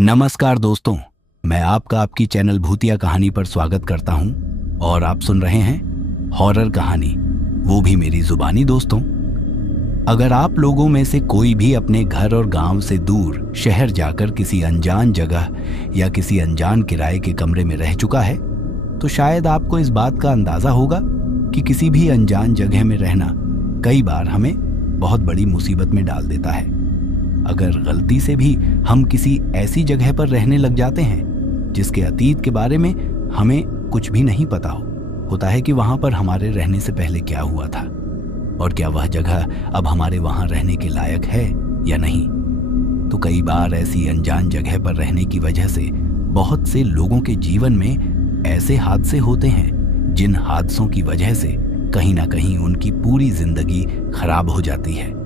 नमस्कार दोस्तों, मैं आपका आपकी चैनल भूतिया कहानी पर स्वागत करता हूं और आप सुन रहे हैं हॉरर कहानी, वो भी मेरी जुबानी। दोस्तों, अगर आप लोगों में से कोई भी अपने घर और गांव से दूर शहर जाकर किसी अनजान जगह या किसी अनजान किराए के कमरे में रह चुका है तो शायद आपको इस बात का अंदाजा होगा कि किसी भी अनजान जगह में रहना कई बार हमें बहुत बड़ी मुसीबत में डाल देता है। अगर गलती से भी हम किसी ऐसी जगह पर रहने लग जाते हैं जिसके अतीत के बारे में हमें कुछ भी नहीं पता होता है कि वहां पर हमारे रहने से पहले क्या हुआ था और क्या वह जगह अब हमारे वहां रहने के लायक है या नहीं, तो कई बार ऐसी अनजान जगह पर रहने की वजह से बहुत से लोगों के जीवन में ऐसे हादसे होते हैं जिन हादसों की वजह से कहीं ना कहीं उनकी पूरी जिंदगी खराब हो जाती है,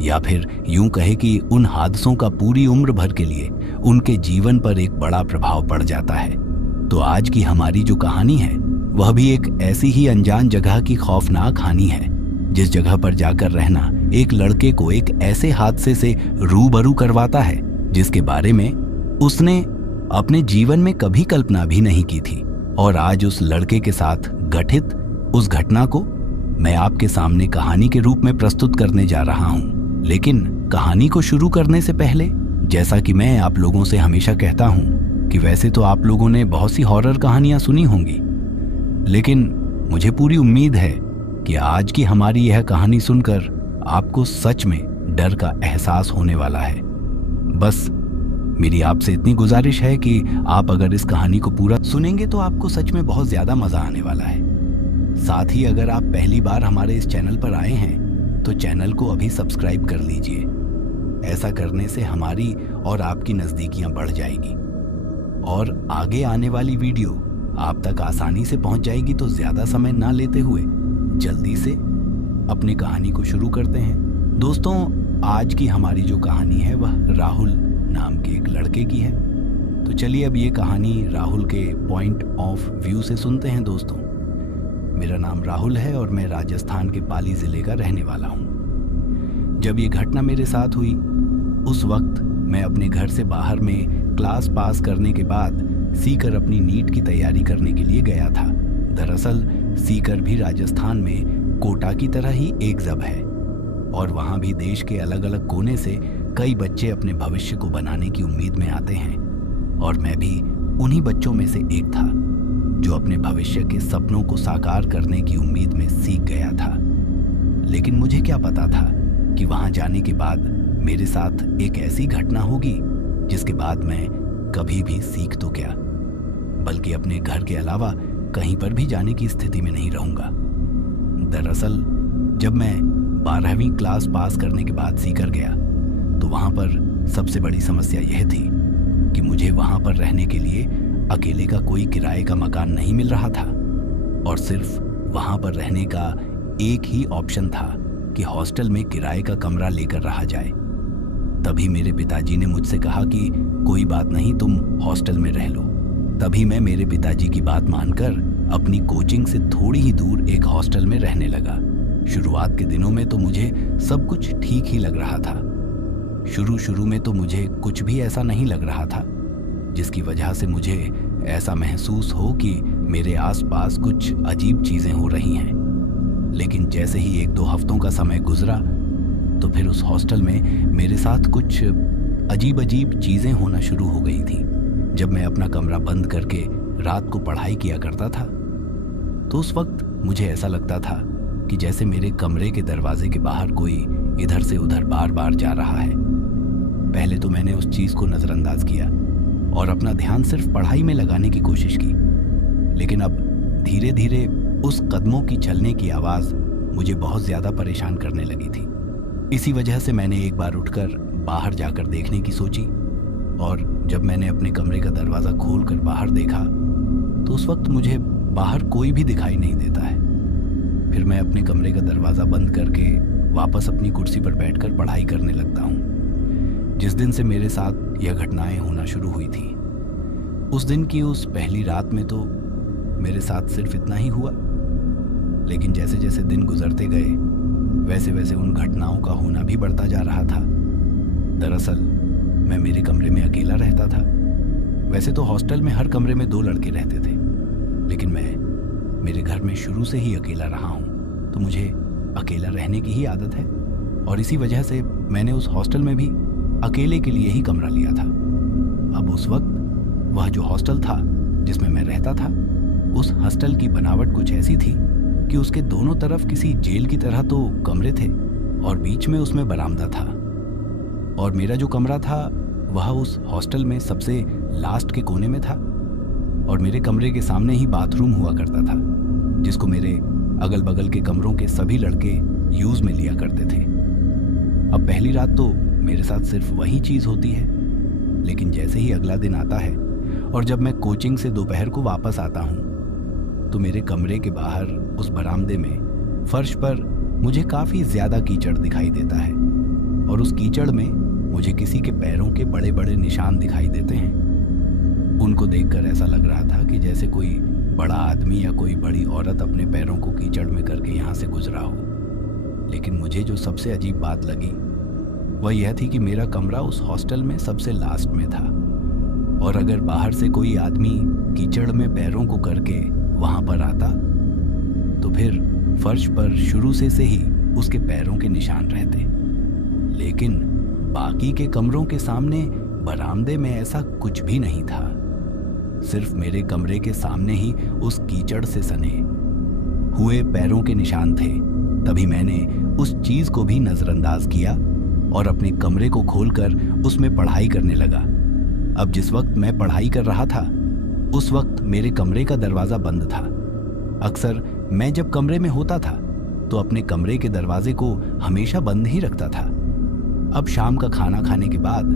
या फिर यूं कहे कि उन हादसों का पूरी उम्र भर के लिए उनके जीवन पर एक बड़ा प्रभाव पड़ जाता है। तो आज की हमारी जो कहानी है वह भी एक ऐसी ही अनजान जगह की खौफनाक कहानी है, जिस जगह पर जाकर रहना एक लड़के को एक ऐसे हादसे से रूबरू करवाता है जिसके बारे में उसने अपने जीवन में कभी कल्पना भी नहीं की थी। और आज उस लड़के के साथ घटित उस घटना को मैं आपके सामने कहानी के रूप में प्रस्तुत करने जा रहा हूं। लेकिन कहानी को शुरू करने से पहले, जैसा कि मैं आप लोगों से हमेशा कहता हूं कि वैसे तो आप लोगों ने बहुत सी हॉरर कहानियां सुनी होंगी, लेकिन मुझे पूरी उम्मीद है कि आज की हमारी यह कहानी सुनकर आपको सच में डर का एहसास होने वाला है। बस मेरी आपसे इतनी गुजारिश है कि आप अगर इस कहानी को पूरा सुनेंगे तो आपको सच में बहुत ज्यादा मजा आने वाला है। साथ ही अगर आप पहली बार हमारे इस चैनल पर आए हैं तो चैनल को अभी सब्सक्राइब कर लीजिए। ऐसा करने से हमारी और आपकी नज़दीकियां बढ़ जाएगी और आगे आने वाली वीडियो आप तक आसानी से पहुंच जाएगी। तो ज़्यादा समय ना लेते हुए जल्दी से अपनी कहानी को शुरू करते हैं। दोस्तों, आज की हमारी जो कहानी है वह राहुल नाम के एक लड़के की है। तो चलिए अब ये कहानी राहुल के पॉइंट ऑफ व्यू से सुनते हैं। दोस्तों, मेरा नाम राहुल है और मैं राजस्थान के पाली ज़िले का रहने वाला हूँ। जब ये घटना मेरे साथ हुई उस वक्त मैं अपने घर से बाहर में क्लास पास करने के बाद सीकर अपनी नीट की तैयारी करने के लिए गया था। दरअसल सीकर भी राजस्थान में कोटा की तरह ही एक जब है और वहाँ भी देश के अलग अलग कोने से कई बच्चे अपने भविष्य को बनाने की उम्मीद में आते हैं और मैं भी उन्हीं बच्चों में से एक था जो अपने भविष्य के सपनों को साकार करने की उम्मीद में सीख गया था। लेकिन मुझे क्या पता था कि वहां जाने के बाद मेरे साथ एक ऐसी घटना होगी जिसके बाद मैं कभी भी सीख तो क्या बल्कि अपने घर के अलावा कहीं पर भी जाने की स्थिति में नहीं रहूंगा। दरअसल जब मैं 12वीं क्लास पास करने के बाद सीकर गया तो वहां पर सबसे बड़ी समस्या यह थी कि मुझे वहां पर रहने के लिए अकेले का कोई किराए का मकान नहीं मिल रहा था और सिर्फ वहां पर रहने का एक ही ऑप्शन था कि हॉस्टल में किराए का कमरा लेकर रहा जाए। तभी मेरे पिताजी ने मुझसे कहा कि कोई बात नहीं, तुम हॉस्टल में रह लो। तभी मैं मेरे पिताजी की बात मानकर अपनी कोचिंग से थोड़ी ही दूर एक हॉस्टल में रहने लगा। शुरुआत के दिनों में तो मुझे सब कुछ ठीक ही लग रहा था। शुरू में तो मुझे कुछ भी ऐसा नहीं लग रहा था जिसकी वजह से मुझे ऐसा महसूस हो कि मेरे आसपास कुछ अजीब चीजें हो रही हैं। लेकिन जैसे ही 1-2 हफ्तों का समय गुजरा तो फिर उस हॉस्टल में मेरे साथ कुछ अजीब चीजें होना शुरू हो गई थी। जब मैं अपना कमरा बंद करके रात को पढ़ाई किया करता था तो उस वक्त मुझे ऐसा लगता था कि जैसे मेरे कमरे के दरवाजे के बाहर कोई इधर से उधर बार जा रहा है। पहले तो मैंने उस चीज को नजरअंदाज किया और अपना ध्यान सिर्फ पढ़ाई में लगाने की कोशिश की, लेकिन अब धीरे धीरे उस कदमों की चलने की आवाज मुझे बहुत ज्यादा परेशान करने लगी थी। इसी वजह से मैंने एक बार उठकर बाहर जाकर देखने की सोची और जब मैंने अपने कमरे का दरवाजा खोलकर बाहर देखा तो उस वक्त मुझे बाहर कोई भी दिखाई नहीं देता है। फिर मैं अपने कमरे का दरवाजा बंद करके वापस अपनी कुर्सी पर बैठकर पढ़ाई करने लगता हूँ। जिस दिन से मेरे साथ यह घटनाएं होना शुरू हुई थी उस दिन की उस पहली रात में तो मेरे साथ सिर्फ इतना ही हुआ, लेकिन जैसे जैसे दिन गुजरते गए वैसे वैसे उन घटनाओं का होना भी बढ़ता जा रहा था। दरअसल मैं मेरे कमरे में अकेला रहता था वैसे तो हॉस्टल में हर कमरे में 2 लड़के रहते थे, लेकिन मैं मेरे घर में शुरू से ही अकेला रहा हूँ, तो मुझे अकेला रहने की ही आदत है और इसी वजह से मैंने उस हॉस्टल में भी अकेले के लिए ही कमरा लिया था। अब उस वक्त वह जो हॉस्टल था जिसमें मैं रहता था, उस हॉस्टल की बनावट कुछ ऐसी थी कि उसके दोनों तरफ किसी जेल की तरह तो कमरे थे और बीच में उसमें बरामदा था। और मेरा जो कमरा था वह उस हॉस्टल में सबसे लास्ट के कोने में था और मेरे कमरे के सामने ही बाथरूम हुआ करता था, जिसको मेरे अगल बगल के कमरों के सभी लड़के यूज में लिया करते थे। अब पहली रात तो मेरे साथ सिर्फ वही चीज होती है, लेकिन जैसे ही अगला दिन आता है और जब मैं कोचिंग से दोपहर को वापस आता हूँ, तो मेरे कमरे के बाहर उस बरामदे में फर्श पर मुझे काफी ज्यादा कीचड़ दिखाई देता है और उस कीचड़ में मुझे किसी के पैरों के बड़े बड़े निशान दिखाई देते हैं। उनको देखकर ऐसा लग रहा था कि जैसे कोई बड़ा आदमी या कोई बड़ी औरत अपने पैरों को कीचड़ में करके यहाँ से गुजरा हो। लेकिन मुझे जो सबसे अजीब बात लगी वह यह थी कि मेरा कमरा उस हॉस्टल में सबसे लास्ट में था और अगर बाहर से कोई आदमी कीचड़ में पैरों को करके वहां पर आता तो फिर फर्श पर शुरू से ही उसके पैरों के निशान रहते। लेकिन बाकी के कमरों के सामने बरामदे में ऐसा कुछ भी नहीं था। सिर्फ मेरे कमरे के सामने ही उस कीचड़ से सने हुए पैरों के निशान थे। तभी मैंने उस चीज को भी नजरअंदाज किया और अपने कमरे को खोलकर उसमें पढ़ाई करने लगा। अब जिस वक्त मैं पढ़ाई कर रहा था उस वक्त मेरे कमरे का दरवाजा बंद था। अक्सर मैं जब कमरे में होता था तो अपने कमरे के दरवाजे को हमेशा बंद ही रखता था। अब शाम का खाना खाने के बाद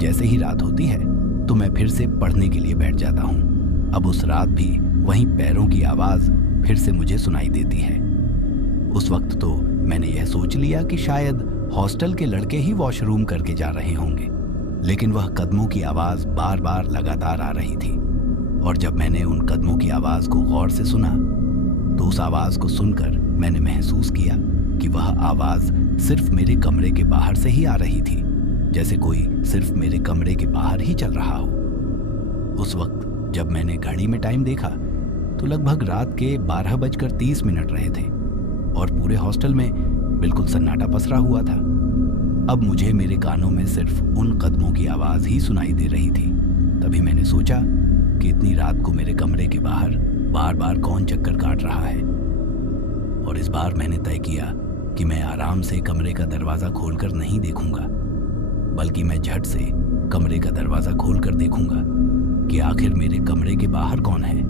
जैसे ही रात होती है तो मैं फिर से पढ़ने के लिए बैठ जाता हूँ। अब उस रात भी वहीं पैरों की आवाज फिर से मुझे सुनाई देती है। उस वक्त तो मैंने यह सोच लिया कि शायद हॉस्टल के लड़के ही वॉशरूम करके जा रहे होंगे, लेकिन वह कदमों की आवाज बार बार लगातार आ रही थी और जब मैंने उन कदमों की आवाज को गौर से सुना तो उस आवाज को सुनकर मैंने महसूस किया कि वह आवाज सिर्फ मेरे कमरे के बाहर से ही आ रही थी, जैसे कोई सिर्फ मेरे कमरे के बाहर ही चल रहा हो। उस वक्त जब मैंने घड़ी में टाइम देखा तो लगभग रात के 12:30 रहे थे और पूरे हॉस्टल में बिल्कुल सन्नाटा पसरा हुआ था। अब मुझे मेरे कानों में सिर्फ उन कदमों की आवाज ही सुनाई दे रही थी। तभी मैंने सोचा कि इतनी रात को मेरे कमरे के बाहर बार बार कौन चक्कर काट रहा है, और इस बार मैंने तय किया कि मैं आराम से कमरे का दरवाजा खोलकर नहीं देखूंगा, बल्कि मैं झट से कमरे का दरवाजा खोलकर देखूंगा कि आखिर मेरे कमरे के बाहर कौन है।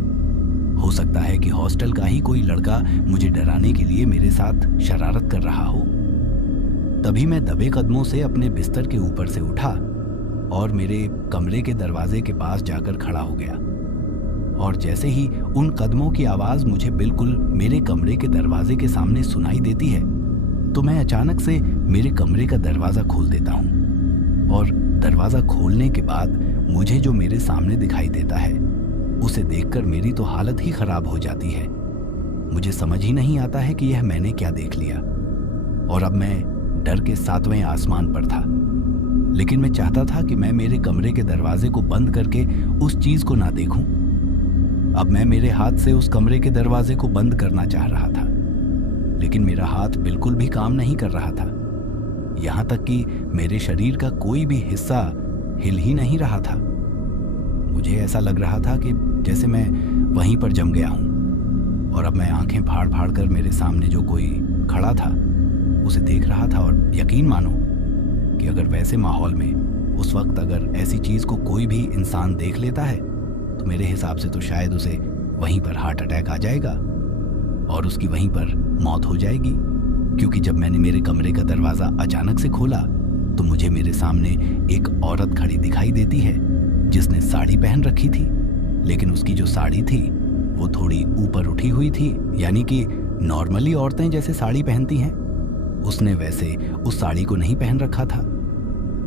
हो सकता है कि हॉस्टल का ही कोई लड़का मुझे डराने के लिए मेरे साथ शरारत कर रहा हो। तभी मैं दबे कदमों से अपने बिस्तर के ऊपर से उठा और मेरे कमरे के दरवाजे के पास जाकर खड़ा हो गया, और जैसे ही उन कदमों की आवाज मुझे बिल्कुल मेरे कमरे के दरवाजे के सामने सुनाई देती है तो मैं अचानक से मेरे कमरे का दरवाजा खोल देता हूँ। और दरवाजा खोलने के बाद मुझे जो मेरे सामने दिखाई देता है उसे देखकर मेरी तो हालत ही खराब हो जाती है। मुझे समझ ही नहीं आता है कि यह मैंने क्या देख लिया, और अब मैं डर के 7वें आसमान पर था। लेकिन मैं चाहता था कि मैं मेरे कमरे के दरवाजे को बंद करके उस चीज को ना देखूं। अब मैं मेरे हाथ से उस कमरे के दरवाजे को बंद करना चाह रहा था, लेकिन मेरा हाथ बिल्कुल भी काम नहीं कर रहा था। यहां तक कि मेरे शरीर का कोई भी हिस्सा हिल ही नहीं रहा था। मुझे ऐसा लग रहा था कि जैसे मैं वहीं पर जम गया हूं, और अब मैं आंखें फाड़ फाड़ कर मेरे सामने जो कोई खड़ा था उसे देख रहा था। और यकीन मानो कि अगर वैसे माहौल में उस वक्त अगर ऐसी चीज को कोई भी इंसान देख लेता है तो मेरे हिसाब से तो शायद उसे वहीं पर हार्ट अटैक आ जाएगा और उसकी वहीं पर मौत हो जाएगी। क्योंकि जब मैंने मेरे कमरे का दरवाजा अचानक से खोला तो मुझे मेरे सामने एक औरत खड़ी दिखाई देती है जिसने साड़ी पहन रखी थी, लेकिन उसकी जो साड़ी थी वो थोड़ी ऊपर उठी हुई थी, यानी कि नॉर्मली औरतें जैसे साड़ी पहनती हैं उसने वैसे उस साड़ी को नहीं पहन रखा था,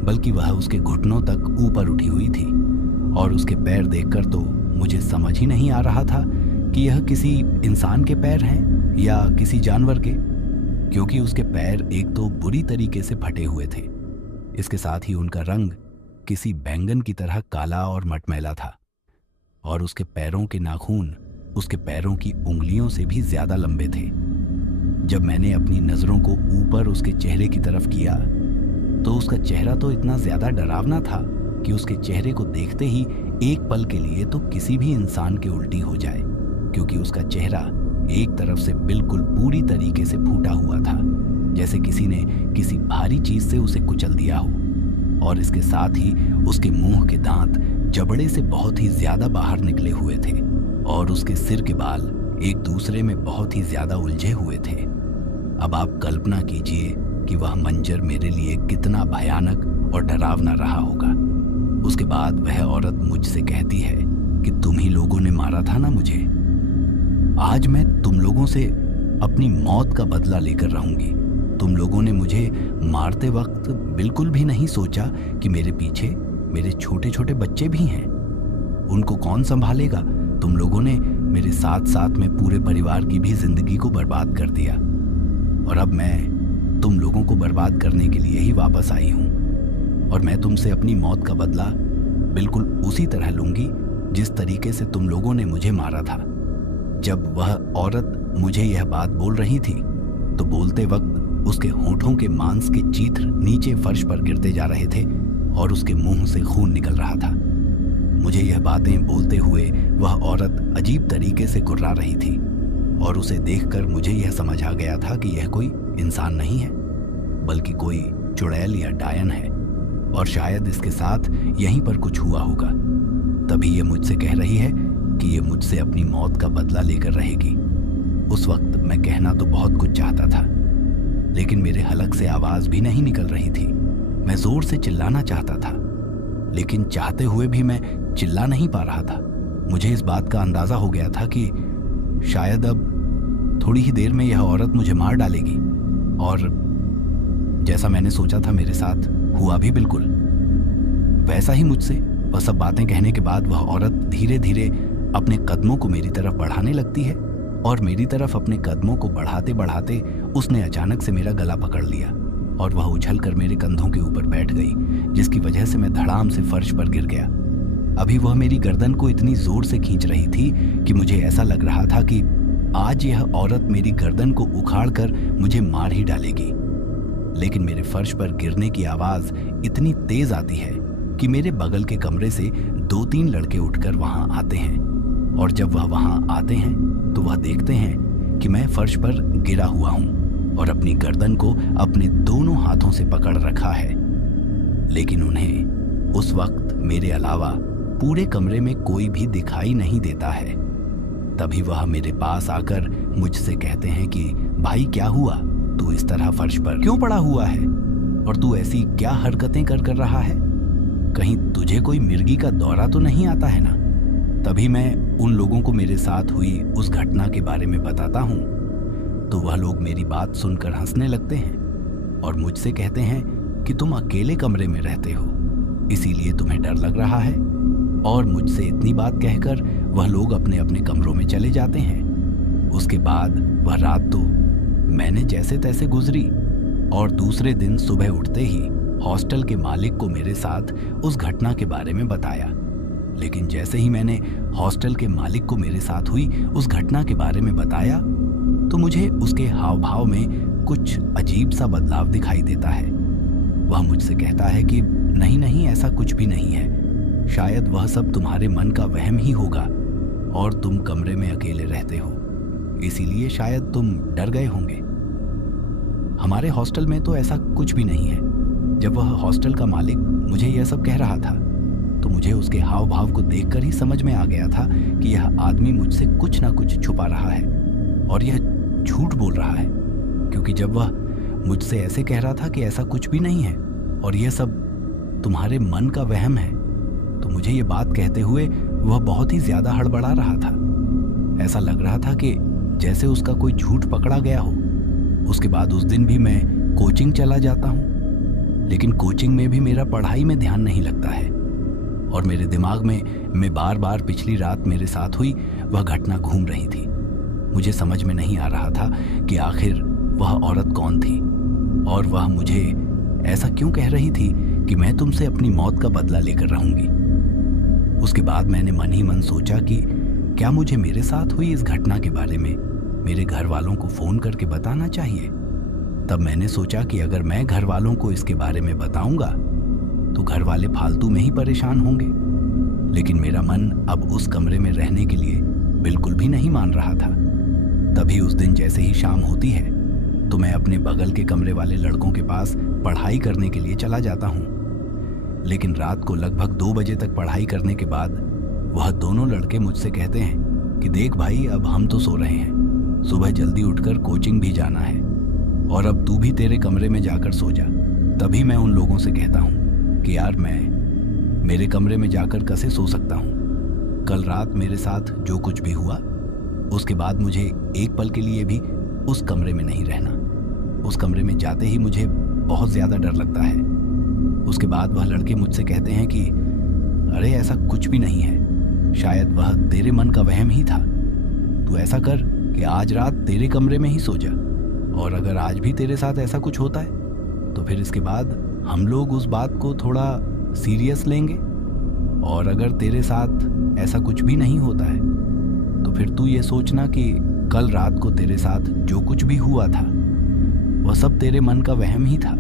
बल्कि वह उसके घुटनों तक ऊपर उठी हुई थी। और उसके पैर देखकर तो मुझे समझ ही नहीं आ रहा था कि यह किसी इंसान के पैर हैं या किसी जानवर के, क्योंकि उसके पैर एक तो बुरी तरीके से फटे हुए थे, इसके साथ ही उनका रंग किसी बैंगन की तरह काला और मटमैला था। और उसके पैरों के नाखून उसके पैरों की उंगलियों से भी ज्यादा लंबे थे। जब मैंने अपनी नजरों को ऊपर उसके चेहरे की तरफ किया तो उसका चेहरा तो इतना ज्यादा डरावना था कि उसके चेहरे को देखते ही एक पल के लिए तो किसी भी इंसान के उल्टी हो जाए, क्योंकि उसका चेहरा एक तरफ से बिल्कुल पूरी तरीके से फूटा हुआ था, जैसे किसी ने किसी भारी चीज से उसे कुचल दिया हो। और इसके साथ ही उसके मुंह के दांत जबड़े से बहुत ही ज्यादा बाहर निकले हुए थे और उसके सिर के बाल एक दूसरे में बहुत ही ज्यादा उलझे हुए थे। अब आप कल्पना कीजिए कि वह मंजर मेरे लिए कितना भयानक और डरावना रहा होगा। उसके बाद वह औरत मुझसे कहती है कि तुम ही लोगों ने मारा था ना मुझे। आज मैं तुम लोगों से अपनी मौत का बदला लेकर रहूंगी। तुम लोगों ने मुझे मारते वक्त बिल्कुल भी नहीं सोचा कि मेरे पीछे मेरे छोटे छोटे बच्चे भी हैं। उनको कौन संभालेगा? तुम लोगों ने मेरे साथ साथ में पूरे परिवार की भी जिंदगी को बर्बाद कर दिया और अब मैं तुम लोगों को बर्बाद करने के लिए ही वापस आई हूं। और मैं तुमसे अपनी मौत का बदला बिल्कुल उसी तरह लूंगी जिस तरीके से तुम लोगों ने मुझे मारा था। जब वह औरत मुझे यह बात बोल रही थी तो बोलते वक्त उसके होठों के मांस के चीथड़ नीचे फर्श पर गिरते जा रहे थे और उसके मुंह से खून निकल रहा था। मुझे यह बातें बोलते हुए वह औरत अजीब तरीके से गुर्रा रही थी और उसे देखकर मुझे यह समझ आ गया था कि यह कोई इंसान नहीं है बल्कि कोई चुड़ैल या डायन है और शायद इसके साथ यहीं पर कुछ हुआ होगा। तभी ये मुझसे कह रही है कि ये मुझसे अपनी मौत का बदला लेकर रहेगी। उस वक्त मैं कहना तो बहुत कुछ चाहता था, लेकिन मेरे हलक से आवाज भी नहीं निकल रही थी। मैं जोर से चिल्लाना चाहता था, लेकिन चाहते हुए भी मैं चिल्ला नहीं पा रहा था। मुझे इस बात का अंदाजा हो गया था कि शायद अब थोड़ी ही देर में यह औरत मुझे मार डालेगी, और जैसा मैंने सोचा था मेरे साथ हुआ भी बिल्कुल वैसा ही। मुझसे वह सब बातें कहने के बाद वह औरत धीरे धीरे अपने कदमों को मेरी तरफ बढ़ाने लगती है और मेरी तरफ अपने कदमों को बढ़ाते बढ़ाते उसने अचानक से मेरा गला पकड़ लिया और वह उछलकर मेरे कंधों के ऊपर बैठ गई, जिसकी वजह से मैं धड़ाम से फर्श पर गिर गया। अभी वह मेरी गर्दन को इतनी जोर से खींच रही थी कि मुझे ऐसा लग रहा था कि आज यह औरत मेरी गर्दन को उखाड़कर मुझे मार ही डालेगी। लेकिन मेरे फर्श पर गिरने की आवाज इतनी तेज आती है कि मेरे बगल के कमरे से 2-3 लड़के उठकर वहां आते हैं, और जब वह वहां आते हैं तो वह देखते हैं कि मैं फर्श पर गिरा हुआ हूं और अपनी गर्दन को अपने दोनों हाथों से पकड़ रखा है। लेकिन उन्हें उस वक्त मेरे अलावा पूरे कमरे में कोई भी दिखाई नहीं देता है। तभी वह मेरे पास आकर मुझसे कहते हैं कि भाई क्या हुआ, तू इस तरह फर्श पर क्यों पड़ा हुआ है और तू ऐसी क्या हरकतें कर रहा है? कहीं तुझे कोई मिर्गी का दौरा तो नहीं आता है ना? तभी मैं उन लोगों को मेरे साथ हुई उस घटना के बारे में बताता हूँ तो वह लोग मेरी बात सुनकर हंसने लगते हैं और मुझसे कहते हैं कि तुम अकेले कमरे में रहते हो, इसीलिए तुम्हें डर लग रहा है। और मुझसे इतनी बात कहकर वह लोग अपने अपने कमरों में चले जाते हैं। उसके बाद वह रात तो मैंने जैसे तैसे गुजरी और दूसरे दिन सुबह उठते ही हॉस्टल के मालिक को मेरे साथ उस घटना के बारे में बताया। लेकिन जैसे ही मैंने हॉस्टल के मालिक को मेरे साथ हुई उस घटना के बारे में बताया तो मुझे उसके हाव भाव में कुछ अजीब सा बदलाव दिखाई देता है। वह मुझसे कहता है कि नहीं नहीं, ऐसा कुछ भी नहीं है, शायद वह सब तुम्हारे मन का वहम ही होगा और तुम कमरे में अकेले रहते हो, इसीलिए शायद तुम डर गए होंगे। हमारे हॉस्टल में तो ऐसा कुछ भी नहीं है। जब वह हॉस्टल का मालिक मुझे यह सब कह रहा था तो मुझे उसके हाव भाव को देखकर ही समझ में आ गया था कि यह आदमी मुझसे कुछ ना कुछ छुपा रहा है और यह झूठ बोल रहा है, क्योंकि जब वह मुझसे ऐसे कह रहा था कि ऐसा कुछ भी नहीं है और यह सब तुम्हारे मन का वहम है, तो मुझे ये बात कहते हुए वह बहुत ही ज्यादा हड़बड़ा रहा था। ऐसा लग रहा था कि जैसे उसका कोई झूठ पकड़ा गया हो। उसके बाद उस दिन भी मैं कोचिंग चला जाता हूँ, लेकिन कोचिंग में भी मेरा पढ़ाई में ध्यान नहीं लगता है और मेरे दिमाग में मैं बार बार पिछली रात मेरे साथ हुई वह घटना घूम रही थी। मुझे समझ में नहीं आ रहा था कि आखिर वह औरत कौन थी और वह मुझे ऐसा क्यों कह रही थी कि मैं तुमसे अपनी मौत का बदला लेकर रहूंगी। उसके बाद मैंने मन ही मन सोचा कि क्या मुझे मेरे साथ हुई इस घटना के बारे में मेरे घर वालों को फोन करके बताना चाहिए। तब मैंने सोचा कि अगर मैं घर वालों को इसके बारे में बताऊंगा तो घर वाले फालतू में ही परेशान होंगे। लेकिन मेरा मन अब उस कमरे में रहने के लिए बिल्कुल भी नहीं मान रहा था। तभी उस दिन जैसे ही शाम होती है तो मैं अपने बगल के कमरे वाले लड़कों के पास पढ़ाई करने के लिए चला जाता हूँ। लेकिन रात को लगभग 2 बजे तक पढ़ाई करने के बाद वह दोनों लड़के मुझसे कहते हैं कि देख भाई, अब हम तो सो रहे हैं, सुबह जल्दी उठकर कोचिंग भी जाना है और अब तू भी तेरे कमरे में जाकर सो जा। तभी मैं उन लोगों से कहता हूँ कि यार, मैं मेरे कमरे में जाकर कैसे सो सकता हूँ। कल रात मेरे साथ जो कुछ भी हुआ उसके बाद मुझे एक पल के लिए भी उस कमरे में नहीं रहना। उस कमरे में जाते ही मुझे बहुत ज़्यादा डर लगता है। उसके बाद वह लड़के मुझसे कहते हैं कि अरे ऐसा कुछ भी नहीं है, शायद वह तेरे मन का वहम ही था। तू ऐसा कर कि आज रात तेरे कमरे में ही सो जा, और अगर आज भी तेरे साथ ऐसा कुछ होता है तो फिर इसके बाद हम लोग उस बात को थोड़ा सीरियस लेंगे, और अगर तेरे साथ ऐसा कुछ भी नहीं होता है तो फिर तू ये सोचना कि कल रात को तेरे साथ जो कुछ भी हुआ था वह सब तेरे मन का वहम ही था।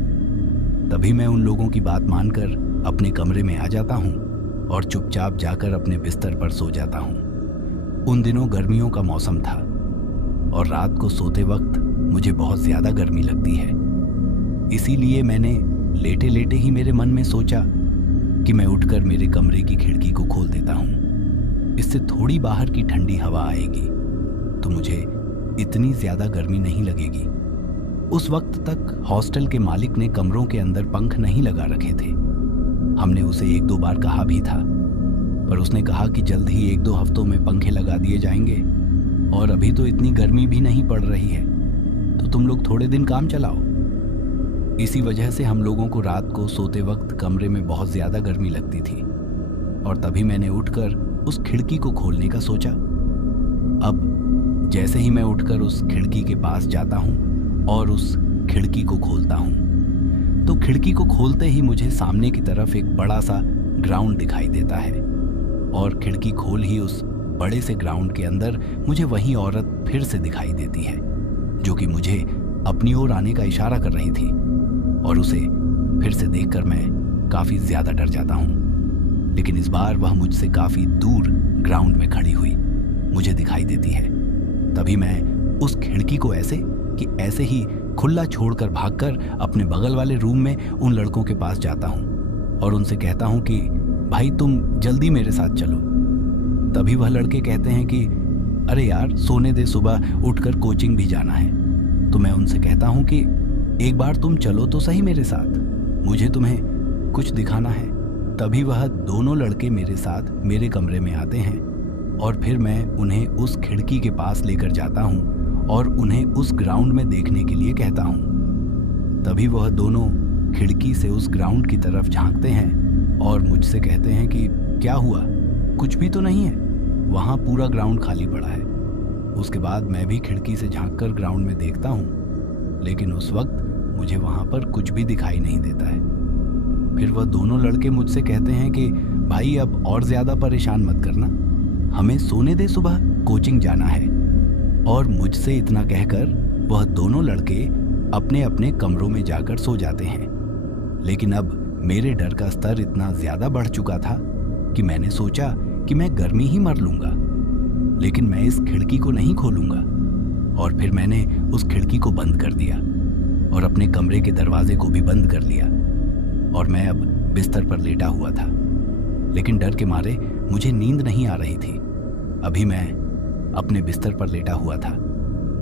तभी मैं उन लोगों की बात मानकर अपने कमरे में आ जाता हूँ और चुपचाप जाकर अपने बिस्तर पर सो जाता हूँ। उन दिनों गर्मियों का मौसम था और रात को सोते वक्त मुझे बहुत ज़्यादा गर्मी लगती है। इसीलिए मैंने लेटे लेटे ही मेरे मन में सोचा कि मैं उठकर मेरे कमरे की खिड़की को खोल देता हूँ। इससे थोड़ी बाहर की ठंडी हवा आएगी तो मुझे इतनी ज़्यादा गर्मी नहीं लगेगी। उस वक्त तक हॉस्टल के मालिक ने कमरों के अंदर पंख नहीं लगा रखे थे। हमने उसे 1-2 बार कहा भी था, पर उसने कहा कि जल्द ही 1-2 हफ्तों में पंखे लगा दिए जाएंगे और अभी तो इतनी गर्मी भी नहीं पड़ रही है, तो तुम लोग थोड़े दिन काम चलाओ। इसी वजह से हम लोगों को रात को सोते वक्त कमरे में बहुत ज़्यादा गर्मी लगती थी और तभी मैंने उठकर उस खिड़की को खोलने का सोचा। अब जैसे ही मैं उठकर उस खिड़की के पास जाता हूँ और उस खिड़की को खोलता हूँ तो खिड़की को खोलते ही मुझे सामने की तरफ एक बड़ा सा ग्राउंड दिखाई देता है, और खिड़की खोल ही उस बड़े से ग्राउंड के अंदर मुझे वही औरत फिर से दिखाई देती है जो कि मुझे अपनी ओर आने का इशारा कर रही थी। और उसे फिर से देखकर मैं काफ़ी ज़्यादा डर जाता हूँ, लेकिन इस बार वह मुझसे काफ़ी दूर ग्राउंड में खड़ी हुई मुझे दिखाई देती है। तभी मैं उस खिड़की को ऐसे ही खुला छोड़कर भागकर अपने बगल वाले रूम में उन लड़कों के पास जाता हूँ और उनसे कहता हूँ कि भाई, तुम जल्दी मेरे साथ चलो। तभी वह लड़के कहते हैं कि अरे यार, सोने दे, सुबह उठकर कोचिंग भी जाना है। तो मैं उनसे कहता हूँ कि एक बार तुम चलो तो सही मेरे साथ, मुझे तुम्हें कुछ दिखाना है। तभी वह दोनों लड़के मेरे साथ मेरे कमरे में आते हैं और फिर मैं उन्हें उस खिड़की के पास लेकर जाता हूँ और उन्हें उस ग्राउंड में देखने के लिए कहता हूँ। तभी वह दोनों खिड़की से उस ग्राउंड की तरफ झांकते हैं और मुझसे कहते हैं कि क्या हुआ, कुछ भी तो नहीं है, वहाँ पूरा ग्राउंड खाली पड़ा है। उसके बाद मैं भी खिड़की से झांककर ग्राउंड में देखता हूँ, लेकिन उस वक्त मुझे वहाँ पर कुछ भी दिखाई नहीं देता है। फिर वह दोनों लड़के मुझसे कहते हैं कि भाई, अब और ज़्यादा परेशान मत करना, हमें सोने दे, सुबह कोचिंग जाना है। और मुझसे इतना कहकर वह दोनों लड़के अपने अपने कमरों में जाकर सो जाते हैं। लेकिन अब मेरे डर का स्तर इतना ज़्यादा बढ़ चुका था कि मैंने सोचा कि मैं गर्मी ही मर लूँगा, लेकिन मैं इस खिड़की को नहीं खोलूँगा। और फिर मैंने उस खिड़की को बंद कर दिया और अपने कमरे के दरवाजे को भी बंद कर लिया और मैं अब बिस्तर पर लेटा हुआ था। लेकिन डर के मारे मुझे नींद नहीं आ रही थी। अभी मैं अपने बिस्तर पर लेटा हुआ था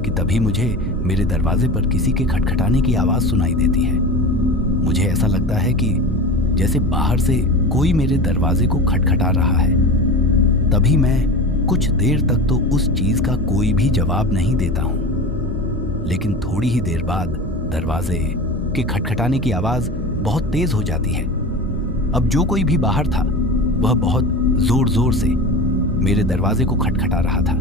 कि तभी मुझे मेरे दरवाजे पर किसी के खटखटाने की आवाज़ सुनाई देती है। मुझे ऐसा लगता है कि जैसे बाहर से कोई मेरे दरवाजे को खटखटा रहा है। तभी मैं कुछ देर तक तो उस चीज़ का कोई भी जवाब नहीं देता हूँ, लेकिन थोड़ी ही देर बाद दरवाजे के खटखटाने की आवाज़ बहुत तेज़ हो जाती है। अब जो कोई भी बाहर था वह बहुत ज़ोर ज़ोर से मेरे दरवाजे को खटखटा रहा था।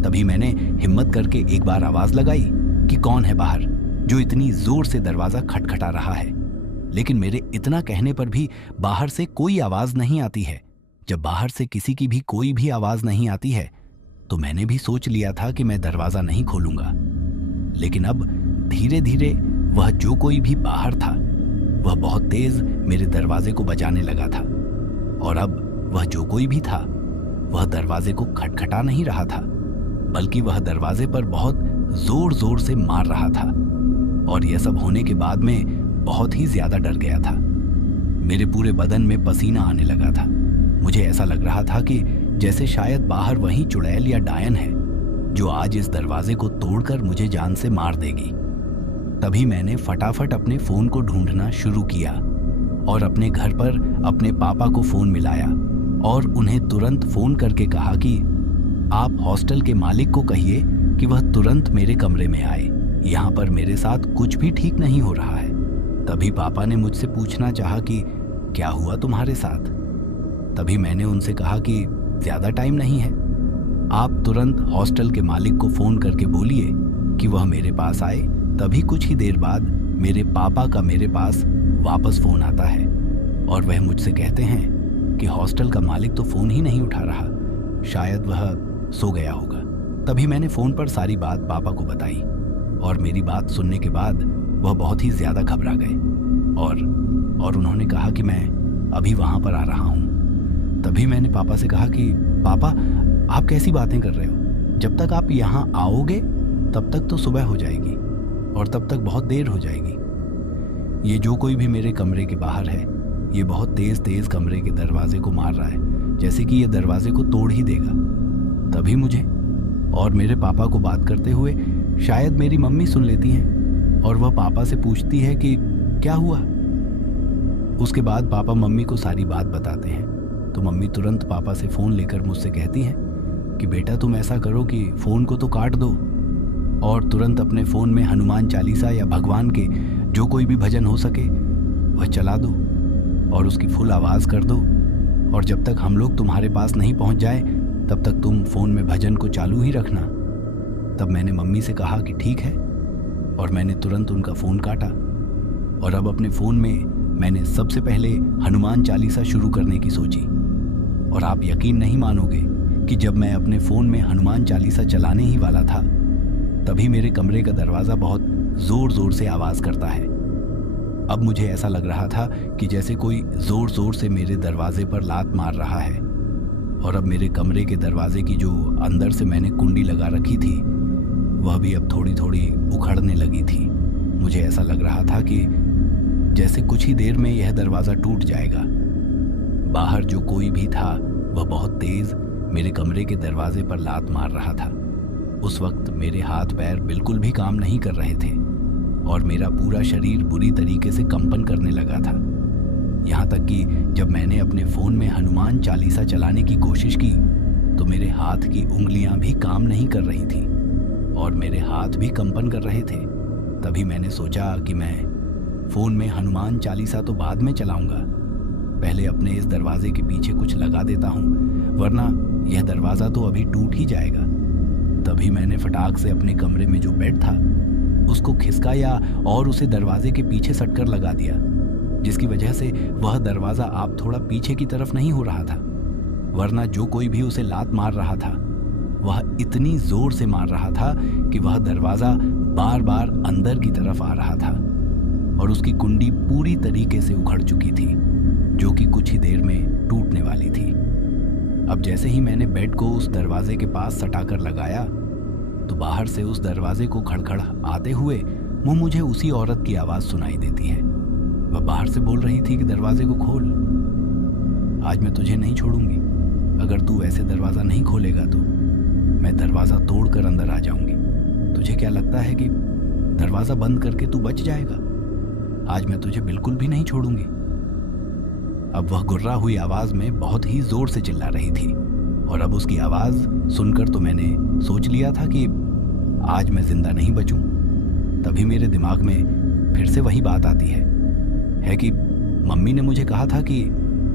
तभी मैंने हिम्मत करके एक बार आवाज़ लगाई कि कौन है बाहर जो इतनी ज़ोर से दरवाज़ा खटखटा रहा है। लेकिन मेरे इतना कहने पर भी बाहर से कोई आवाज़ नहीं आती है। जब बाहर से किसी की भी कोई भी आवाज नहीं आती है तो मैंने भी सोच लिया था कि मैं दरवाजा नहीं खोलूंगा। लेकिन अब धीरे धीरे वह जो कोई भी बाहर था वह बहुत तेज मेरे दरवाजे को बजाने लगा था। और अब वह जो कोई भी था वह दरवाजे को खटखटा नहीं रहा था, बल्कि वह दरवाजे पर बहुत जोर जोर से मार रहा था। और यह सब होने के बाद में बहुत ही ज्यादा डर गया था। मेरे पूरे बदन में पसीना आने लगा था। मुझे ऐसा लग रहा था कि जैसे शायद बाहर वही चुड़ैल या डायन है जो आज इस दरवाजे को तोड़कर मुझे जान से मार देगी। तभी मैंने फटाफट अपने फोन को ढूंढना शुरू किया और अपने घर पर अपने पापा को फोन मिलाया और उन्हें तुरंत फोन करके कहा कि आप हॉस्टल के मालिक को कहिए कि वह तुरंत मेरे कमरे में आए, यहाँ पर मेरे साथ कुछ भी ठीक नहीं हो रहा है। तभी पापा ने मुझसे पूछना चाहा कि क्या हुआ तुम्हारे साथ। तभी मैंने उनसे कहा कि ज्यादा टाइम नहीं है, आप तुरंत हॉस्टल के मालिक को फोन करके बोलिए कि वह मेरे पास आए। तभी कुछ ही देर बाद मेरे पापा का मेरे पास वापस फोन आता है और वह मुझसे कहते हैं कि हॉस्टल का मालिक तो फोन ही नहीं उठा रहा, शायद वह सो गया होगा। तभी मैंने फोन पर सारी बात पापा को बताई और मेरी बात सुनने के बाद वह बहुत ही ज्यादा घबरा गए और उन्होंने कहा कि मैं अभी वहां पर आ रहा हूं। तभी मैंने पापा से कहा कि पापा आप कैसी बातें कर रहे हो, जब तक आप यहाँ आओगे तब तक तो सुबह हो जाएगी और तब तक बहुत देर हो जाएगी। ये जो कोई भी मेरे कमरे के बाहर है ये बहुत तेज तेज कमरे के दरवाजे को मार रहा है, जैसे कि ये दरवाजे को तोड़ ही देगा। तभी मुझे और मेरे पापा को बात करते हुए शायद मेरी मम्मी सुन लेती हैं और वह पापा से पूछती है कि क्या हुआ। उसके बाद पापा मम्मी को सारी बात बताते हैं तो मम्मी तुरंत पापा से फ़ोन लेकर मुझसे कहती हैं कि बेटा तुम ऐसा करो कि फ़ोन को तो काट दो और तुरंत अपने फ़ोन में हनुमान चालीसा या भगवान के जो कोई भी भजन हो सके वह चला दो और उसकी फुल आवाज़ कर दो, और जब तक हम लोग तुम्हारे पास नहीं पहुंच जाए तब तक तुम फ़ोन में भजन को चालू ही रखना। तब मैंने मम्मी से कहा कि ठीक है और मैंने तुरंत उनका फ़ोन काटा और अब अपने फ़ोन में मैंने सबसे पहले हनुमान चालीसा शुरू करने की सोची। और आप यकीन नहीं मानोगे कि जब मैं अपने फ़ोन में हनुमान चालीसा चलाने ही वाला था तभी मेरे कमरे का दरवाज़ा बहुत ज़ोर ज़ोर से आवाज़ करता है। अब मुझे ऐसा लग रहा था कि जैसे कोई ज़ोर ज़ोर से मेरे दरवाजे पर लात मार रहा है। और अब मेरे कमरे के दरवाजे की जो अंदर से मैंने कुंडी लगा रखी थी वह भी अब थोड़ी थोड़ी उखड़ने लगी थी। मुझे ऐसा लग रहा था कि जैसे कुछ ही देर में यह दरवाज़ा टूट जाएगा। बाहर जो कोई भी था वह बहुत तेज मेरे कमरे के दरवाजे पर लात मार रहा था। उस वक्त मेरे हाथ पैर बिल्कुल भी काम नहीं कर रहे थे और मेरा पूरा शरीर बुरी तरीके से कंपन करने लगा था। यहाँ तक कि जब मैंने अपने फ़ोन में हनुमान चालीसा चलाने की कोशिश की तो मेरे हाथ की उंगलियां भी काम नहीं कर रही थी और मेरे हाथ भी कंपन कर रहे थे। तभी मैंने सोचा कि मैं फ़ोन में हनुमान चालीसा तो बाद में चलाऊंगा, पहले अपने इस दरवाजे के पीछे कुछ लगा देता हूँ, वरना यह दरवाज़ा तो अभी टूट ही जाएगा। तभी मैंने फटाक से अपने कमरे में जो बेड था उसको खिसकाया और उसे दरवाजे के पीछे सटकर लगा दिया, जिसकी वजह से वह दरवाज़ा आप थोड़ा पीछे की तरफ नहीं हो रहा था, वरना जो कोई भी उसे लात मार रहा था वह इतनी जोर से मार रहा था कि वह दरवाज़ा बार बार अंदर की तरफ आ रहा था और उसकी कुंडी पूरी तरीके से उखड़ चुकी थी, जो कि कुछ ही देर में टूटने वाली थी। अब जैसे ही मैंने बेड को उस दरवाजे के पास सटाकर लगाया तो बाहर से उस दरवाजे को खड़खड़ आते हुए मुझे उसी औरत की आवाज़ सुनाई देती है। वह बाहर से बोल रही थी कि दरवाजे को खोल, आज मैं तुझे नहीं छोड़ूंगी। अगर तू ऐसे दरवाज़ा नहीं खोलेगा तो मैं दरवाज़ा तोड़कर अंदर आ जाऊंगी। तुझे क्या लगता है कि दरवाज़ा बंद करके तू बच जाएगा? आज मैं तुझे बिल्कुल भी नहीं छोड़ूंगी। अब वह गुर्रा हुई आवाज़ में बहुत ही ज़ोर से चिल्ला रही थी और अब उसकी आवाज़ सुनकर तो मैंने सोच लिया था कि आज मैं ज़िंदा नहीं बचूं। तभी मेरे दिमाग में फिर से वही बात आती है कि मम्मी ने मुझे कहा था कि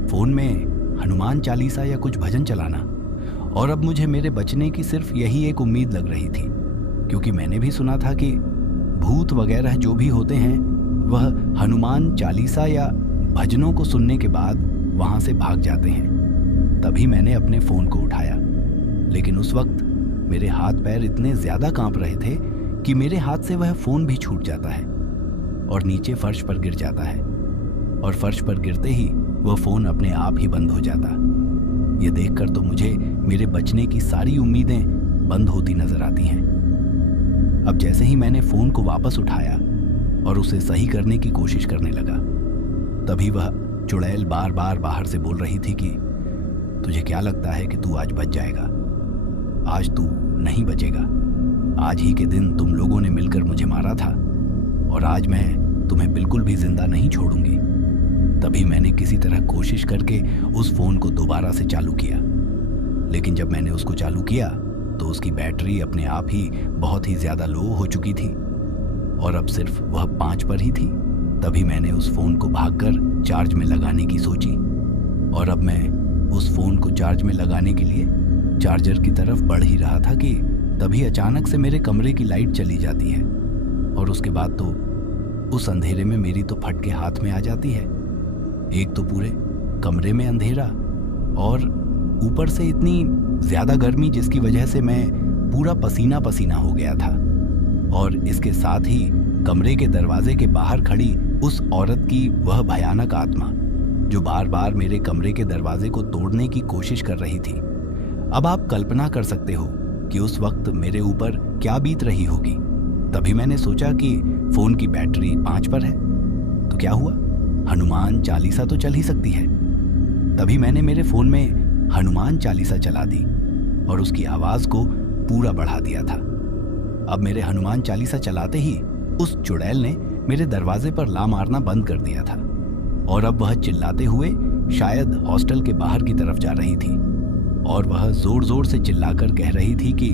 फ़ोन में हनुमान चालीसा या कुछ भजन चलाना, और अब मुझे मेरे बचने की सिर्फ यही एक उम्मीद लग रही थी, क्योंकि मैंने भी सुना था कि भूत वगैरह जो भी होते हैं वह हनुमान चालीसा या भजनों को सुनने के बाद वहाँ से भाग जाते हैं। तभी मैंने अपने फ़ोन को उठाया, लेकिन उस वक्त मेरे हाथ पैर इतने ज़्यादा कांप रहे थे कि मेरे हाथ से वह फ़ोन भी छूट जाता है और नीचे फर्श पर गिर जाता है, और फर्श पर गिरते ही वह फ़ोन अपने आप ही बंद हो जाता। ये देखकर तो मुझे मेरे बचने की सारी उम्मीदें बंद होती नजर आती हैं। अब जैसे ही मैंने फ़ोन को वापस उठाया और उसे सही करने की कोशिश करने लगा, तभी वह चुड़ैल बार बार बाहर से बोल रही थी कि तुझे क्या लगता है कि तू आज बच जाएगा? आज तू नहीं बचेगा। आज ही के दिन तुम लोगों ने मिलकर मुझे मारा था और आज मैं तुम्हें बिल्कुल भी जिंदा नहीं छोड़ूंगी। तभी मैंने किसी तरह कोशिश करके उस फोन को दोबारा से चालू किया, लेकिन जब मैंने उसको चालू किया तो उसकी बैटरी अपने आप ही बहुत ही ज्यादा लो हो चुकी थी और अब सिर्फ वह 5 पर ही थी। तभी मैंने उस फोन को भागकर चार्ज में लगाने की सोची, और अब मैं उस फोन को चार्ज में लगाने के लिए चार्जर की तरफ बढ़ ही रहा था कि तभी अचानक से मेरे कमरे की लाइट चली जाती है, और उसके बाद तो उस अंधेरे में मेरी तो फट के हाथ में आ जाती है। एक तो पूरे कमरे में अंधेरा और ऊपर से इतनी ज्यादा गर्मी जिसकी वजह से मैं पूरा पसीना पसीना हो गया था, और इसके साथ ही कमरे के दरवाजे के बाहर खड़ी उस औरत की वह भयानक आत्मा जो बार बार मेरे कमरे के दरवाजे को तोड़ने की कोशिश कर रही थी। अब आप कल्पना कर सकते हो कि उस वक्त मेरे ऊपर क्या बीत रही होगी। तभी मैंने सोचा कि फोन की बैटरी 5 पर है तो क्या हुआ, हनुमान चालीसा तो चल ही सकती है। तभी मैंने मेरे फोन में हनुमान चालीसा चला दी और उसकी आवाज को पूरा बढ़ा दिया था। अब मेरे हनुमान चालीसा चलाते ही उस चुड़ैल ने मेरे दरवाजे पर ला मारना बंद कर दिया था, और अब वह चिल्लाते हुए शायद हॉस्टल के बाहर की तरफ जा रही थी, और वह जोर जोर से चिल्लाकर कह रही थी कि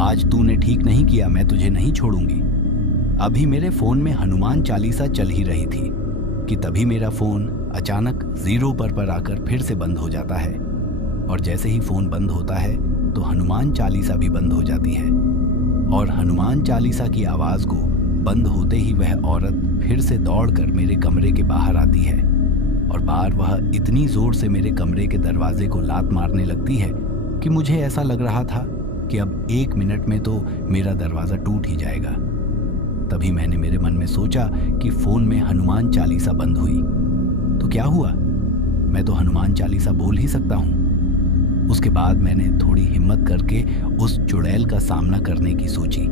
आज तूने ठीक नहीं किया, मैं तुझे नहीं छोड़ूंगी। अभी मेरे फोन में हनुमान चालीसा चल ही रही थी कि तभी मेरा फोन अचानक 0 पर आकर फिर से बंद हो जाता है, और जैसे ही फोन बंद होता है तो हनुमान चालीसा भी बंद हो जाती है, और हनुमान चालीसा की आवाज को बंद होते ही वह औरत फिर से दौड़कर मेरे कमरे के बाहर आती है, और बार वह इतनी जोर से मेरे कमरे के दरवाजे को लात मारने लगती है कि मुझे ऐसा लग रहा था कि अब 1 मिनट में तो मेरा दरवाजा टूट ही जाएगा। तभी मैंने मेरे मन में सोचा कि फोन में हनुमान चालीसा बंद हुई तो क्या हुआ, मैं तो हनुमान चालीसा बोल ही सकता हूँ। उसके बाद मैंने थोड़ी हिम्मत करके उस चुड़ैल का सामना करने की सोची,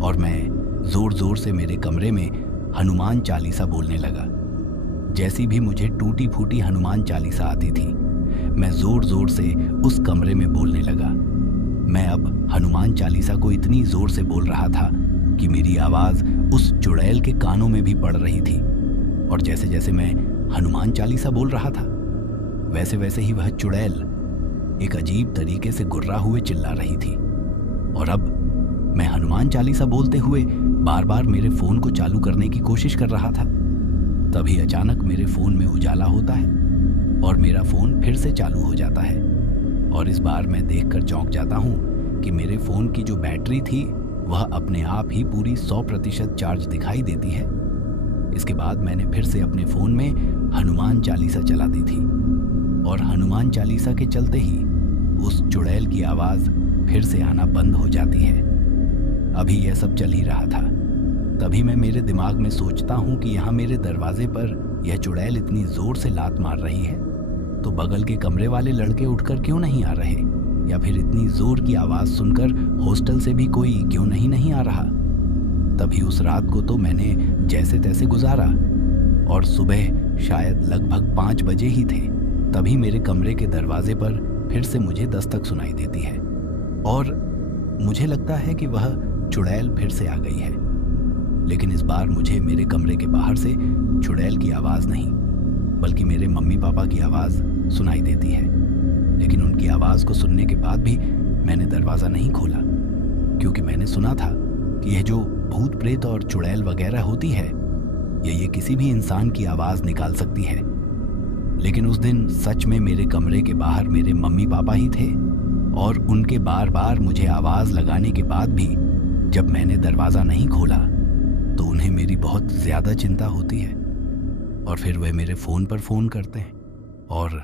और मैं जोर जोर से मेरे कमरे में हनुमान चालीसा बोलने लगा। जैसी भी मुझे टूटी फूटी हनुमान चालीसा आती थी, मैं जोर जोर से उस कमरे में बोलने लगा। मैं अब हनुमान चालीसा को इतनी जोर से बोल रहा था कि मेरी आवाज उस चुड़ैल के कानों में भी पड़ रही थी, और जैसे जैसे मैं हनुमान चालीसा बोल रहा था वैसे वैसे ही वह चुड़ैल एक अजीब तरीके से गुर्रा हुए चिल्ला रही थी। और अब मैं हनुमान चालीसा बोलते हुए बार बार मेरे फोन को चालू करने की कोशिश कर रहा था। तभी अचानक मेरे फोन में उजाला होता है और मेरा फोन फिर से चालू हो जाता है, और इस बार मैं देखकर चौंक जाता हूँ कि मेरे फोन की जो बैटरी थी वह अपने आप ही पूरी 100% चार्ज दिखाई देती है। इसके बाद मैंने फिर से अपने फोन में हनुमान चालीसा चला दी थी, और हनुमान चालीसा के चलते ही उस चुड़ैल की आवाज फिर से आना बंद हो जाती है। अभी यह सब चल ही रहा था, तभी मैं मेरे दिमाग में सोचता हूँ कि यहाँ मेरे दरवाजे पर यह चुड़ैल इतनी जोर से लात मार रही है तो बगल के कमरे वाले लड़के उठकर क्यों नहीं आ रहे, या फिर इतनी जोर की आवाज सुनकर हॉस्टल से भी कोई क्यों नहीं आ रहा। तभी उस रात को तो मैंने जैसे तैसे गुजारा, और सुबह शायद लगभग 5 बजे ही थे तभी मेरे कमरे के दरवाजे पर फिर से मुझे दस्तक सुनाई देती है, और मुझे लगता है कि वह चुड़ैल फिर से आ गई है। लेकिन इस बार मुझे मेरे कमरे के बाहर से चुड़ैल की आवाज नहीं बल्कि मेरे मम्मी पापा की आवाज सुनाई देती है। लेकिन उनकी आवाज को सुनने के बाद भी मैंने दरवाजा नहीं खोला, क्योंकि मैंने सुना था कि यह जो भूत प्रेत और चुड़ैल वगैरह होती है ये किसी भी इंसान की आवाज निकाल सकती है। लेकिन उस दिन सच में मेरे कमरे के बाहर मेरे मम्मी पापा ही थे, और उनके बार बार मुझे आवाज लगाने के बाद भी जब मैंने दरवाजा नहीं खोला तो उन्हें मेरी बहुत ज्यादा चिंता होती है, और फिर वे मेरे फोन पर फोन करते हैं और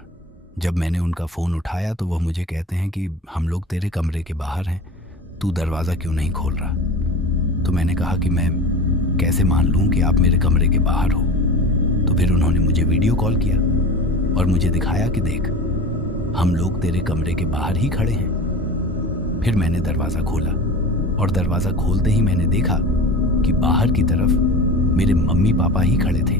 जब मैंने उनका फ़ोन उठाया तो वह मुझे कहते हैं कि हम लोग तेरे कमरे के बाहर हैं, तू दरवाज़ा क्यों नहीं खोल रहा। तो मैंने कहा कि मैं कैसे मान लूँ कि आप मेरे कमरे के बाहर हो। तो फिर उन्होंने मुझे वीडियो कॉल किया और मुझे दिखाया कि देख, हम लोग तेरे कमरे के बाहर ही खड़े हैं। फिर मैंने दरवाज़ा खोला और दरवाज़ा खोलते ही मैंने देखा कि बाहर की तरफ मेरे मम्मी पापा ही खड़े थे।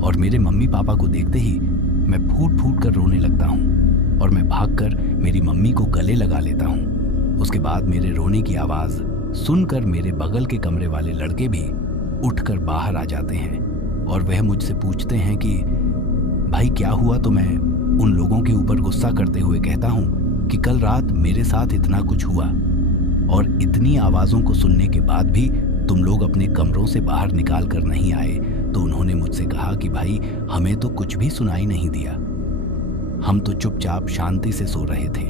और मेरे मम्मी पापा को देखते ही मैं फूट फूट कर रोने लगता हूँ और मैं भागकर मेरी मम्मी को गले लगा लेता हूँ। उसके बाद मेरे रोने की आवाज़ सुनकर मेरे बगल के कमरे वाले लड़के भी उठकर बाहर आ जाते हैं और वह मुझसे पूछते हैं कि भाई क्या हुआ। तो मैं उन लोगों के ऊपर गुस्सा करते हुए कहता हूँ कि कल रात मेरे साथ इतना कुछ हुआ और इतनी आवाज़ों को सुनने के बाद भी तुम लोग अपने कमरों से बाहर निकाल कर नहीं आए। तो उन्होंने मुझसे कहा कि भाई हमें तो कुछ भी सुनाई नहीं दिया, हम तो चुपचाप शांति से सो रहे थे,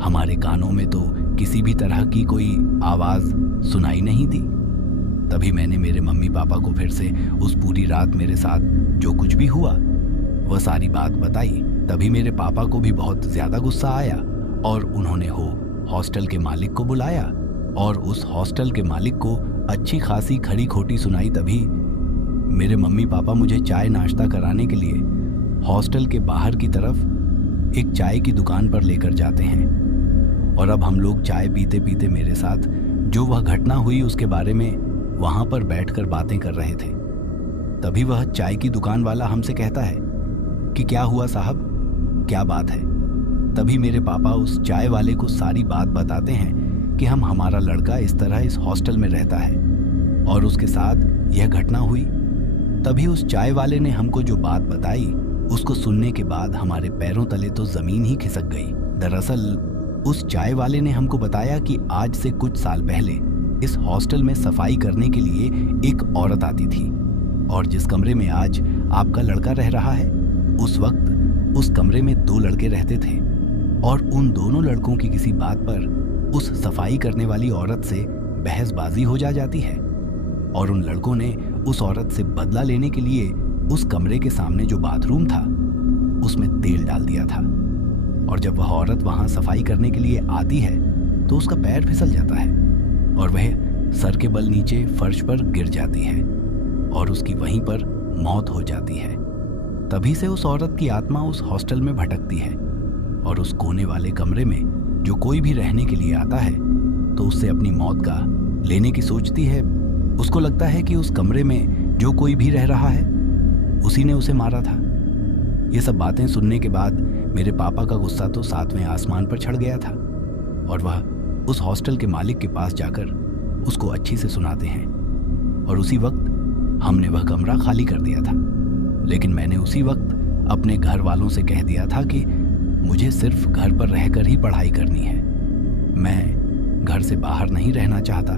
हमारे कानों में तो किसी भी तरह की कोई आवाज़ सुनाई नहीं दी। तभी मैंने मेरे मम्मी पापा को फिर से उस पूरी रात मेरे साथ जो कुछ भी हुआ वह सारी बात बताई। तभी मेरे पापा को भी बहुत ज़्यादा गुस्सा आया और उन्होंने हॉस्टल के मालिक को बुलाया और उस हॉस्टल के मालिक को अच्छी खासी खरी खोटी सुनाई। तभी मेरे मम्मी पापा मुझे चाय नाश्ता कराने के लिए हॉस्टल के बाहर की तरफ एक चाय की दुकान पर लेकर जाते हैं और अब हम लोग चाय पीते पीते मेरे साथ जो वह घटना हुई उसके बारे में वहाँ पर बैठकर बातें कर रहे थे। तभी वह चाय की दुकान वाला हमसे कहता है कि क्या हुआ साहब, क्या बात है। तभी मेरे पापा उस चाय वाले को सारी बात बताते हैं कि हमारा लड़का इस तरह इस हॉस्टल में रहता है और उसके साथ यह घटना हुई। तभी उस चाय वाले ने हमको जो बात बताई उसको सुनने के बाद हमारे पैरों तले तो ज़मीन ही खिसक गई। दरअसल उस चाय वाले ने हमको बताया कि आज से कुछ साल पहले इस हॉस्टल में सफाई करने के लिए एक औरत आती थी और जिस कमरे में आज आपका लड़का रह रहा है उस वक्त उस कमरे में 2 लड़के रहते थे और उन दोनों लड़कों की किसी बात पर उस सफाई करने वाली औरत से बहसबाजी हो जाती है और उन लड़कों ने उस औरत से बदला लेने के लिए उस कमरे के सामने जो बाथरूम था उसमें तेल डाल दिया था और जब वह औरत वहां सफाई करने के लिए आती है तो उसका पैर फिसल जाता है और वह सर के बल नीचे फर्श पर गिर जाती है और उसकी वहीं पर मौत हो जाती है। तभी से उस औरत की आत्मा उस हॉस्टल में भटकती है और उस कोने वाले कमरे में जो कोई भी रहने के लिए आता है तो उससे अपनी मौत का लेने की सोचती है। उसको लगता है कि उस कमरे में जो कोई भी रह रहा है उसी ने उसे मारा था। ये सब बातें सुनने के बाद मेरे पापा का गुस्सा तो 7वें आसमान पर चढ़ गया था और वह उस हॉस्टल के मालिक के पास जाकर उसको अच्छी से सुनाते हैं और उसी वक्त हमने वह कमरा खाली कर दिया था। लेकिन मैंने उसी वक्त अपने घर वालों से कह दिया था कि मुझे सिर्फ घर पर रहकर ही पढ़ाई करनी है, मैं घर से बाहर नहीं रहना चाहता।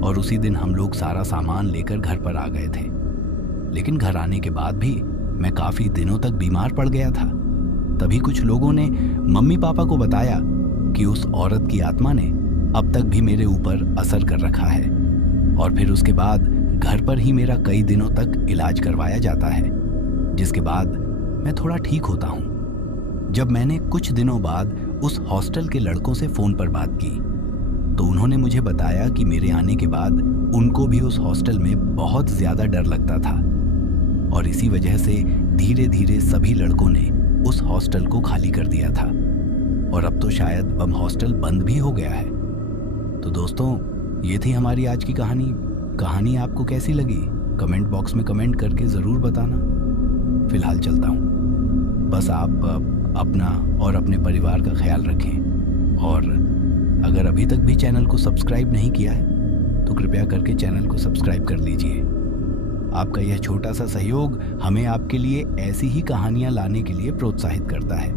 और उसी दिन हम लोग सारा सामान लेकर घर पर आ गए थे। लेकिन घर आने के बाद भी मैं काफ़ी दिनों तक बीमार पड़ गया था। तभी कुछ लोगों ने मम्मी पापा को बताया कि उस औरत की आत्मा ने अब तक भी मेरे ऊपर असर कर रखा है और फिर उसके बाद घर पर ही मेरा कई दिनों तक इलाज करवाया जाता है, जिसके बाद मैं थोड़ा ठीक होता हूँ। जब मैंने कुछ दिनों बाद उस हॉस्टल के लड़कों से फ़ोन पर बात की तो उन्होंने मुझे बताया कि मेरे आने के बाद उनको भी उस हॉस्टल में बहुत ज़्यादा डर लगता था और इसी वजह से धीरे धीरे सभी लड़कों ने उस हॉस्टल को खाली कर दिया था और अब तो शायद बम हॉस्टल बंद भी हो गया है। तो दोस्तों, ये थी हमारी आज की कहानी आपको कैसी लगी कमेंट बॉक्स में कमेंट करके ज़रूर बताना। फिलहाल चलता हूँ, बस आप अपना और अपने परिवार का ख्याल रखें और अगर अभी तक भी चैनल को सब्सक्राइब नहीं किया है तो कृपया करके चैनल को सब्सक्राइब कर लीजिए। आपका यह छोटा सा सहयोग हमें आपके लिए ऐसी ही कहानियाँ लाने के लिए प्रोत्साहित करता है।